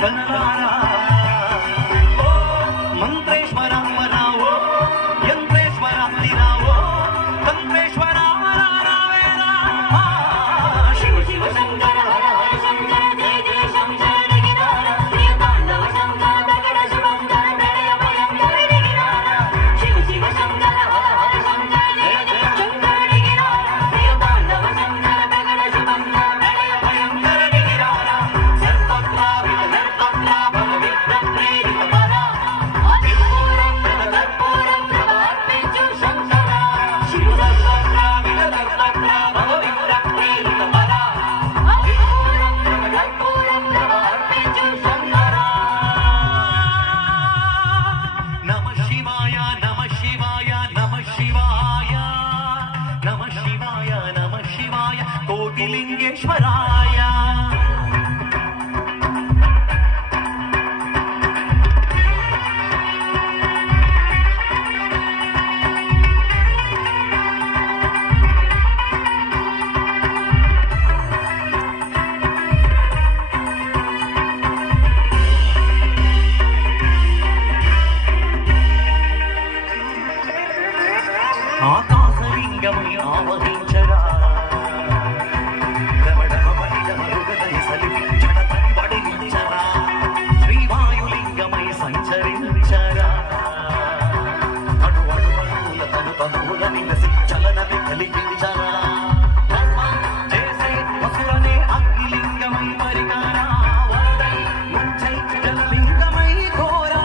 కనలారా ఓ మంత్రేశ్వర రావో యంత్రేశ్వర రావో తంత్రేశ్వర రావేరా శివ శివ శంకర హర హర శంకర జయ జయ శంకర గిరార ప్రియ తాండవ శంకర దగడ శుభంకర ప్రళయ భయంకర గిరార శివ శివ శంకర హర హర శంకర జయ జయ శంకర గిరార ప్రియ తాండవ శంకర దగడ శుభంకర ప్రళయ భయంకర గిరార సర్వప్రావిత నర్తప్రా భవ విఘ్న ప్రేరిత పర ఆదిపూరం ప్రదర్పూరం ప్రవర్తించు శంకర శివ సర్వప్రావిత నర్తప్రా భవ విఘ్న ప్రేరిత పర ఆదిపూరం ప్రదర్పూరం ప్రవర్తించు శంకర నమ శివాయ నమ శివాయ నమ శివాయ నమ శివాయ నమ శివాయ కోటిలింగేశ్వరాయ ఆకాశలింగమై ఆవహించరా రమణమణిడమరుగదని సలిపించడ పరివడించరా శ్రీవాయులింగమై సంచరించరా అణు అణువుల తను తనువుల నిలసి చలనని కలిగించరా చేసే వసురనే అగ్నిలింగమై పరికారా వరదై ముంచై జలలింగమై ఘోరా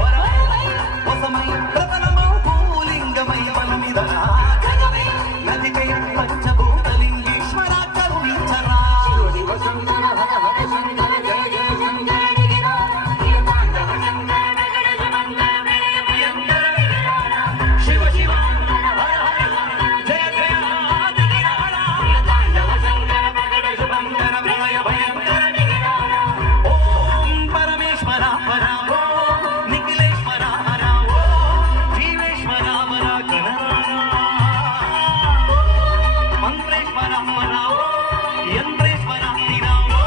వరమై వసమై ప్రతనమౌ భూలింగమై బలమిదరా జగమే నదికై పంచభూతలింగేశ్వర కరుణించరా శివ శంకర హర హర శంకర జయ జయ శంకర గిరార ప్రియ తాండవ శంకర దగడ శుభంకర ప్రళయ భయంకర గిరార శివ శివ హర హర శంకర జయ జయ ఆది గిరార ప్రియ తాండవ శంకర దగడ శుభంకర ప్రళయ భయంకర గిరార ఓం పరమేశ్వర పరావో నిఖిలేశ్వర హరావో జీవేశ్వర వర కనరారా మంత్రేశ్వర వరావో యంత్రేశ్వర రావో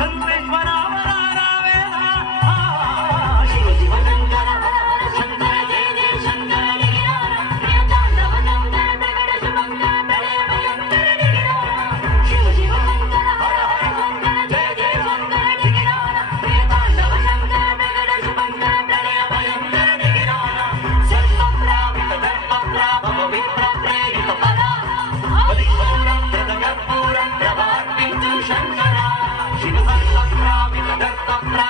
తంత్రేశ్వర వర రావేరా శివ శివ శంకర హర హర శంకర జయ జయ శంకర గిరార ప్రియ తాండవ శంకర దగడ శుభంకర ప్రళయ భయంకర గిరార శివ శివ శంకర హర హర శంకర జయ జయ శంకర గిరార ప్రియ తాండవ శంకర దగడ శుభంకర ప్రళయ భయంకర గిరార సర్వప్రావిత దర్పప్రా భవ విఘ్న ప్రేరిత పర ఆదిపూరం ప్రదగర్పూరం ప్రవర్తించు శంకర శివ సర్వప్రావిత దర్పప్రా